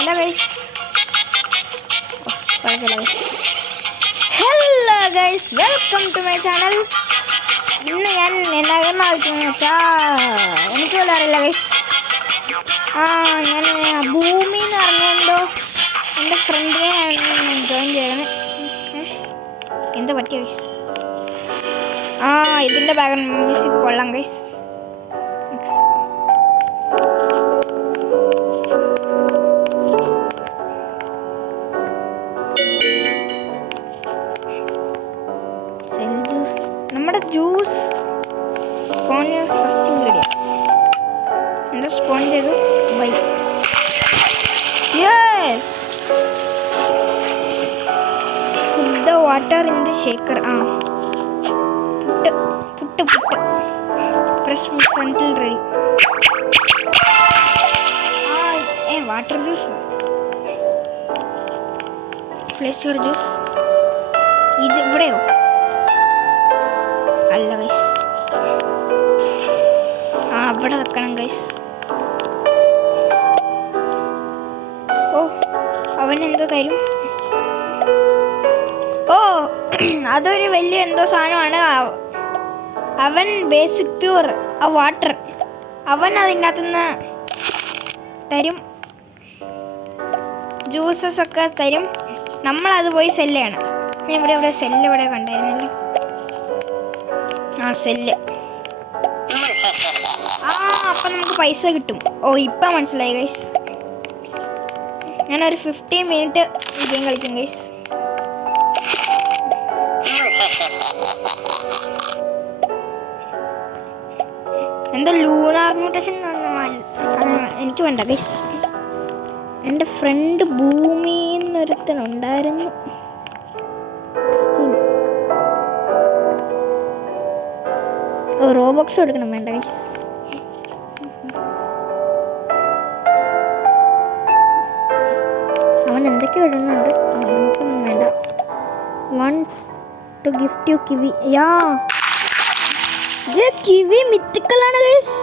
Hello guys. Hello guys, welcome to my channel. ഇന്ന് ഞാൻ എന്നാകുന്ന ആവശ്യം വെച്ചാൽ എനിക്ക് പോലും അറിയില്ല ഗൈസ്. ഞാൻ ഭൂമി എന്ന് പറഞ്ഞെന്തോ എൻ്റെ ഫ്രണ്ടിനെ ജോയിൻ ചെയ്യണം. എന്താ പറ്റിയ ഗൈസ്? ഇതിൻ്റെ ബാക്ക്ഗ്രൗണ്ട് മ്യൂസിക് കൊള്ളാം ഗൈസ്. നമ്മുടെ ജ്യൂസ് സ്പോൺ ഫസ്റ്റ് ഇൻഗ്രീഡിയൻറ്റ് എന്താ സ്പോൺ ചെയ്തു by the water in the shaker. Put press mix until ready. Water juice. Place your juice. ഇത് ഇവിടെയോ? അല്ല ഗൈസ്, അവിടെ വെക്കണം ഗൈസ്. അവൻ എന്തോ തരും. അതൊരു വലിയ എന്തോ സാധനമാണ്. അവൻ ബേസിക് പ്യൂർ വാട്ടർ അവൻ അതിൻ്റെ അകത്തുനിന്ന് തരും, ജ്യൂസസ് ഒക്കെ തരും. നമ്മളത് പോയി സെല്ല് ചെയ്യണം. ഇവിടെ സെല്ല് ഇവിടെ കണ്ടായിരുന്നല്ലോ. സെല്ല്. അപ്പം നമുക്ക് പൈസ കിട്ടും. ഇപ്പം മനസ്സിലായി ഗൈസ്. ഞാനൊരു 15 മിനിറ്റ് ഗെയിം കളിക്കും ഗൈസ്. എന്തോ ലൂണാർ മ്യൂട്ടേഷൻ എനിക്ക് വേണ്ട ഗൈസ്. എൻ്റെ ഫ്രണ്ട് ഭൂമി എന്നൊരുത്തനുണ്ടായിരുന്നു. റോബോക്സ് കൊടുക്കണം. വേണ്ട ഗൈസ്. അവൻ എന്തൊക്കെയോ ഇടുന്നുണ്ട്. നമുക്കൊന്നും വേണ്ട. Once to gift you kiwi. Kiwi മിത്തിക്കലാണ് ഗൈസ്.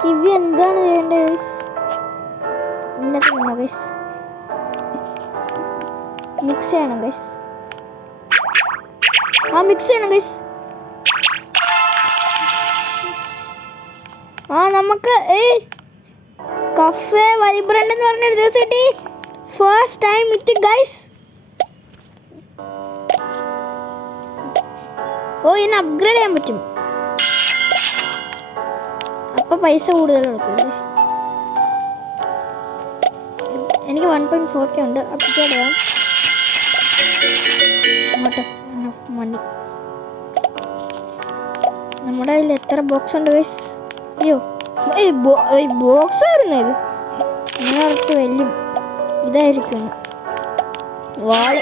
കിവി എന്താണ് ചെയ്യേണ്ടത് ഗൈസ്? ഇതിനകത്ത് ഗൈസ് മിക്സ് ചെയ്യണം ഗൈസ്. മിക്സ് ചെയ്യണം ഗൈസ്. നമുക്ക് കഫേ വൈബ്രന്റ് എന്ന് പറഞ്ഞൊരു ദിവസം കിട്ടി. First time mythic guys. ഇതിന് അപ്ഗ്രേഡ് ചെയ്യാൻ പറ്റും. അപ്പോൾ പൈസ കൂടുതൽ കൊടുക്കും. എനിക്ക് 1.4K ഉണ്ട്. അപ്ഗ്രേഡ് ചെയ്യാം. മണി നമ്മുടെ കയ്യിൽ എത്ര ബോക്സ് ഉണ്ട് ഗൈസ്? ബോക്സ് ആയിരുന്നു ഇത്. ഞാനടുത്ത് വലിയ ഇതായിരിക്കും വാള്.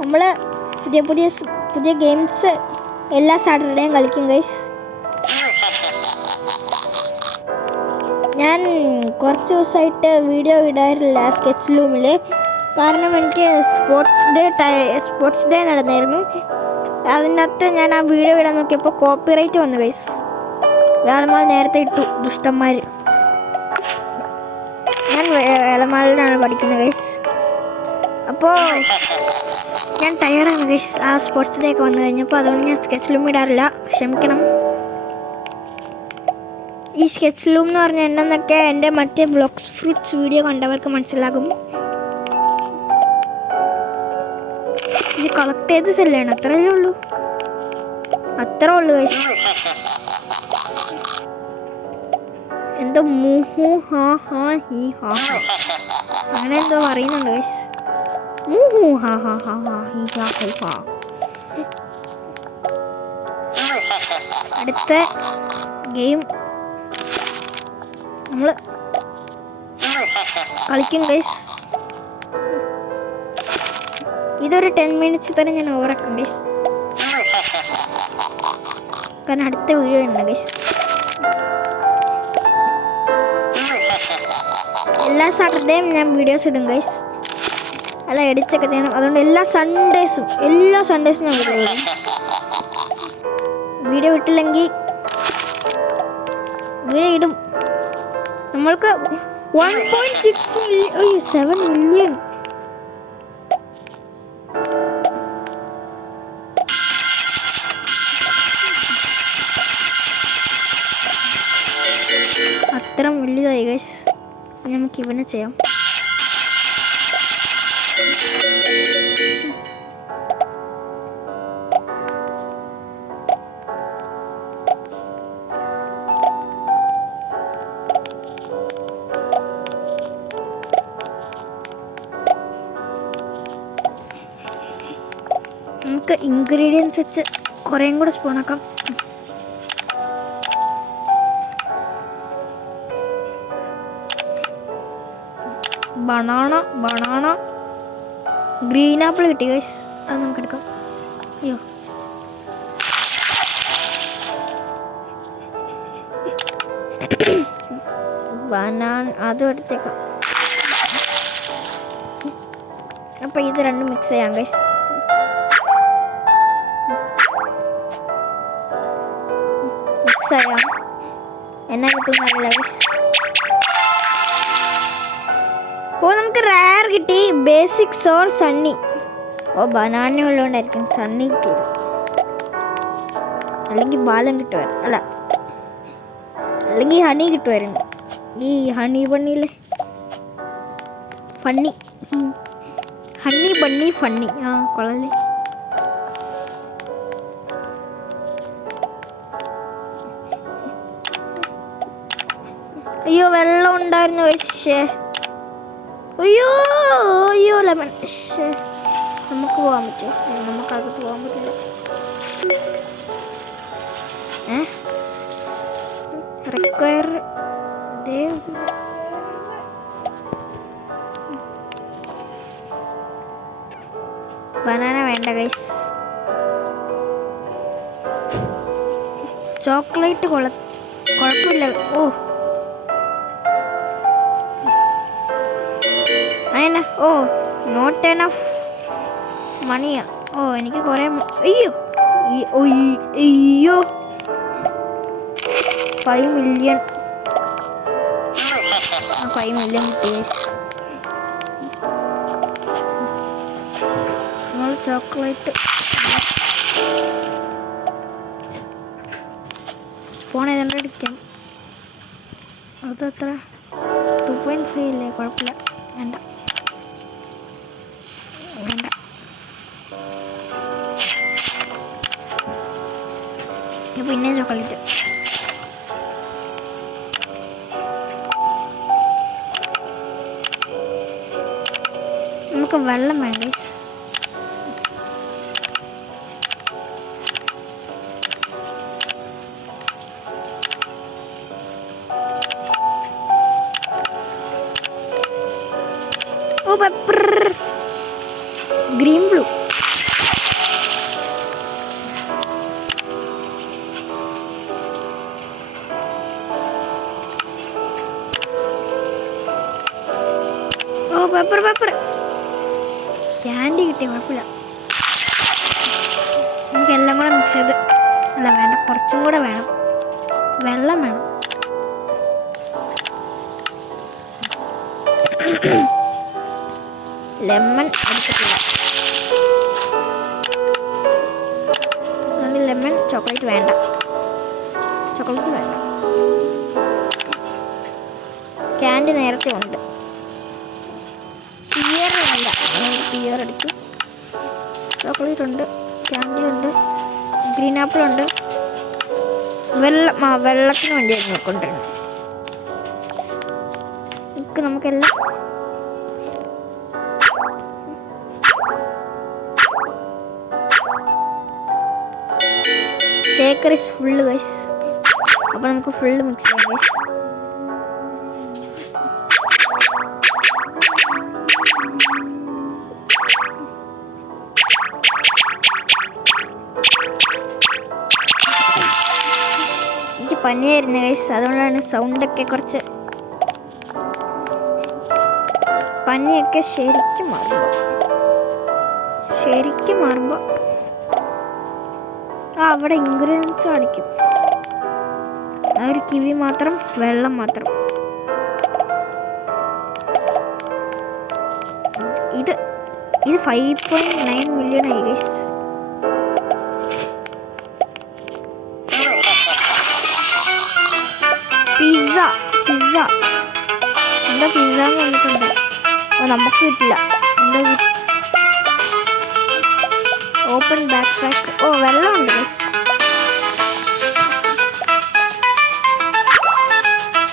നമ്മൾ പുതിയ ഗെയിംസ് എല്ലാ സാറ്റർഡേയും കളിക്കും ഗൈസ്. ഞാൻ കുറച്ച് ദിവസമായിട്ട് വീഡിയോ ഇടാറില്ല സ്കെച്ച് ലൂമിൽ. കാരണം എനിക്ക് സ്പോർട്സ് ഡേ നടന്നായിരുന്നു. അതിൻ്റെ അകത്ത് ഞാൻ ആ വീഡിയോ ഇടാൻ നോക്കിയപ്പോൾ കോപ്പിറൈറ്റ് വന്നു ഗൈസ്. വേളമാൾ നേരത്തെ ഇട്ടു, ദുഷ്ടന്മാർ. ഞാൻ വേളമാളിലാണ് പഠിക്കുന്നത് ഗൈസ്. അപ്പോൾ ഞാൻ ടയർഡാണ് ഗൈസ്. ആ സ്പോർട്സ് ഡേ ഒക്കെ വന്നു കഴിഞ്ഞപ്പോൾ. അതുകൊണ്ട് ഞാൻ സ്കെച്ച് ലൂം ഇടാറില്ല. ക്ഷമിക്കണം. ഈ സ്കെച്ച് ലൂം എന്ന് പറഞ്ഞാൽ എന്നൊക്കെ എൻ്റെ മറ്റേ ബ്ലോക്സ് ഫ്രൂട്ട്സ് വീഡിയോ കണ്ടവർക്ക് മനസ്സിലാകും. ഇത് കളക്ട് ചെയ്ത് സെല്ലാണ്. അത്രയേ ഉള്ളൂ ഗൈസ്. എന്തോ മൂഹു ഹാ ഹാ ഹി ഹാ അങ്ങനെ എന്തോ പറയുന്നുണ്ട് ഗൈസ്. മൂഹു ഹാ ഹാ ഹാ ഹാ ഹി ഹാ ഹി ഹാ. അടുത്ത ഗെയിം നമ്മൾ കളിക്കും ഗൈസ്. ഇതൊരു 10 മിനിറ്റ്സ് തന്നെ ഞാൻ ഓവറാക്കും ഗൈസ്. കാരണം അടുത്ത വീഡിയോ ഉണ്ട് ഗൈസ്. എല്ലാ സാറ്റർഡേയും ഞാൻ വീഡിയോസ് ഇടും ഗൈസ്. അല്ല, എഡിറ്റൊക്കെ ചെയ്യണം. അതുകൊണ്ട് എല്ലാ സൺഡേസും ഞാൻ വീഡിയോ ഇട്ടില്ലെങ്കിൽ ഇവിടെ ഇടും. നമ്മൾക്ക് 1.6 മില്യൺ 7 മില്യൺ. അത്ര വലുതായി ഗൈസ്. നമുക്ക് ഇവനെ ചെയ്യാം. നമുക്ക് ഇൻഗ്രീഡിയൻസ് വെച്ച് കുറേയും കൂടെ സ്പൂണാക്കാം. ബനാന ഗ്രീൻ ആപ്പിൾ കിട്ടി ഗൈസ്. അത് നമുക്ക് എടുക്കാം. അയ്യോ ബനാന അതും എടുത്തേക്കാം. അപ്പം ഇത് രണ്ടും മിക്സ് ചെയ്യാം ഗൈസ്. മിക്സ് ചെയ്യാം. എന്നാ കിട്ടുമെന്നറിയില്ല ഗൈസ്. ഓ നമുക്ക് റയർ കിട്ടി. Basics or sunny. ഓ ബനാന ഉള്ളതുകൊണ്ടായിരിക്കും സണ്ണി കിട്ടിയത്. അല്ലെങ്കിൽ ബാലം കിട്ടുമായിരുന്നു. അല്ല അല്ലെങ്കിൽ ഹണി കിട്ടുമായിരുന്നു. ഈ ഹണി ബണ്ണിയിലെ ഫണ്ണി. Honey bunny funny. ആ കൊള്ളല്ലേ. അയ്യോ വെള്ളം ഉണ്ടായിരുന്നു. പക്ഷേ അയ്യോ ലെമൺ. നമുക്ക് പോകാൻ പറ്റുമോ? നമുക്കകത്ത് പോകാൻ പറ്റില്ല. റിക്വയർ ബനാന വേണ്ട ഗൈസ്. ചോക്ലേറ്റ് കുഴപ്പമില്ല. ഓ ഓ നോട്ട് എനഫ് മണിയാ. ഓ എനിക്ക് കുറേ അയ്യോ 5 മില്യൺ. 5 മില്യൺ കിട്ടി. നമ്മൾ ചോക്ലേറ്റ് ഫോൺ ഏതാണ്ട് അടിക്കാം. അതത്ര 2.5 ഇല്ലേ? കുഴപ്പമില്ല. വേണ്ട. പിന്നെ ചോക്ലേറ്റ്. നമുക്ക് വെള്ളം വേണ്ട. ഓ pepper green blue. Pepper candy കിട്ടി. കുഴപ്പമില്ല. നമുക്ക് എല്ലാം കൂടെ മിക്സ് ചെയ്ത്. അല്ല വേണ്ട, കുറച്ചും കൂടെ വേണം. വെള്ളം വേണം. ലെമൺ എടുത്തിട്ടില്ല. ലെമൺ ചോക്ലേറ്റ് വേണ്ട. ക്യാൻഡി നേരത്തെ ഉണ്ട്. പിയർ എടുത്തു. ചോക്ലേറ്റ് ഉണ്ട്, ക്യാൻഡി ഉണ്ട്, ഗ്രീൻ ആപ്പിൾ ഉണ്ട്. വെള്ളത്തിന് വേണ്ടിയായിരുന്നു കൊണ്ടുവരുന്നത്. നമുക്കെല്ലാം ഷേക്കർ ഇസ് ഫുള്ള് ഗൈസ്. അപ്പോൾ നമുക്ക് ഫുള്ള് മിക്സ് ചെയ്യാം ഗൈസ്. എനിക്ക് പനിയായിരുന്നു ഗൈസ്. അതുകൊണ്ടാണ് സൗണ്ടൊക്കെ കുറച്ച്. പനിയൊക്കെ ശരിക്കും മാറുമ്പോൾ അവിടെ ഇൻഗ്രീഡിയൻസ് കാണിക്കും. ആ ഒരു കിവി മാത്രം, വെള്ളം മാത്രം. ഇത് 5.9 മില്യൺ ആയി ഗൈസ്. പിസ്സ എന്താ പിസ്സ എന്ന് വന്നിട്ടുണ്ട്. നമുക്ക് കിട്ടില്ല. എന്താ ഓപ്പൺ ബാക്ക് പാക്ക്. വെള്ളമുണ്ട് ഗൈസ്.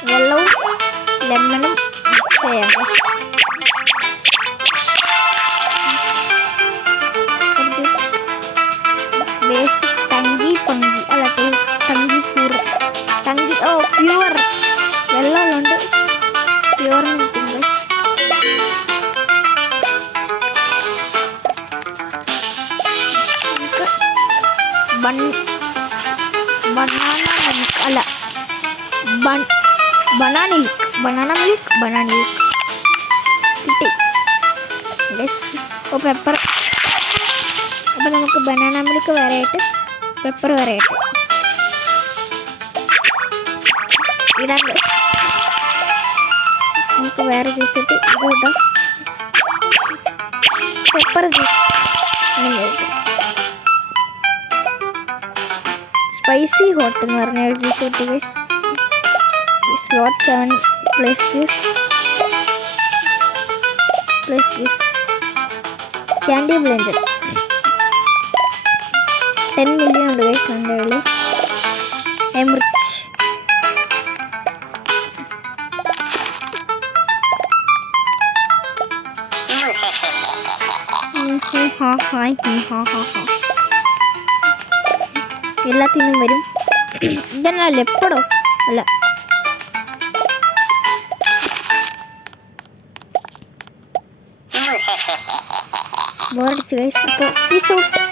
വെള്ളവും ലെമണും ചെയ്യാം. ബേസിക് ടങ്കി അല്ല ടങ്കി പ്യൂർ ടങ്കി. പ്യൂർ വെള്ളമുള്ളതുകൊണ്ട് പ്യൂറിന് കിട്ടുന്നത്. ബനാന മിൽക്ക് കിട്ടി. പെപ്പർ. അപ്പം നമുക്ക് ബനാന മിൽക്ക് വേറെയായിട്ട് പെപ്പർ വേറെയായിട്ട് ഇടാൻ. നമുക്ക് വേറെ ജ്യൂസ് ഇട്ട് ഇത് കിട്ടാം. പെപ്പർ ജ്യൂസ് സ്പൈസി ഹോട്ട് എന്ന് പറഞ്ഞ ഒരു ജ്യൂസ് കിട്ടി guys. Slot 7 plus juice candy blended 10 million ഉണ്ട് ഗൈസ് എൻ്റെ കയ്യിൽ. എംറിച്ച് എല്ലാത്തിനും വരും. ഇതെന്നാ ലെപ്പടോ അല്ല. ബോറടിച്ചു ഗൈസ്. അപ്പോൾ പീസ് ഔട്ട്.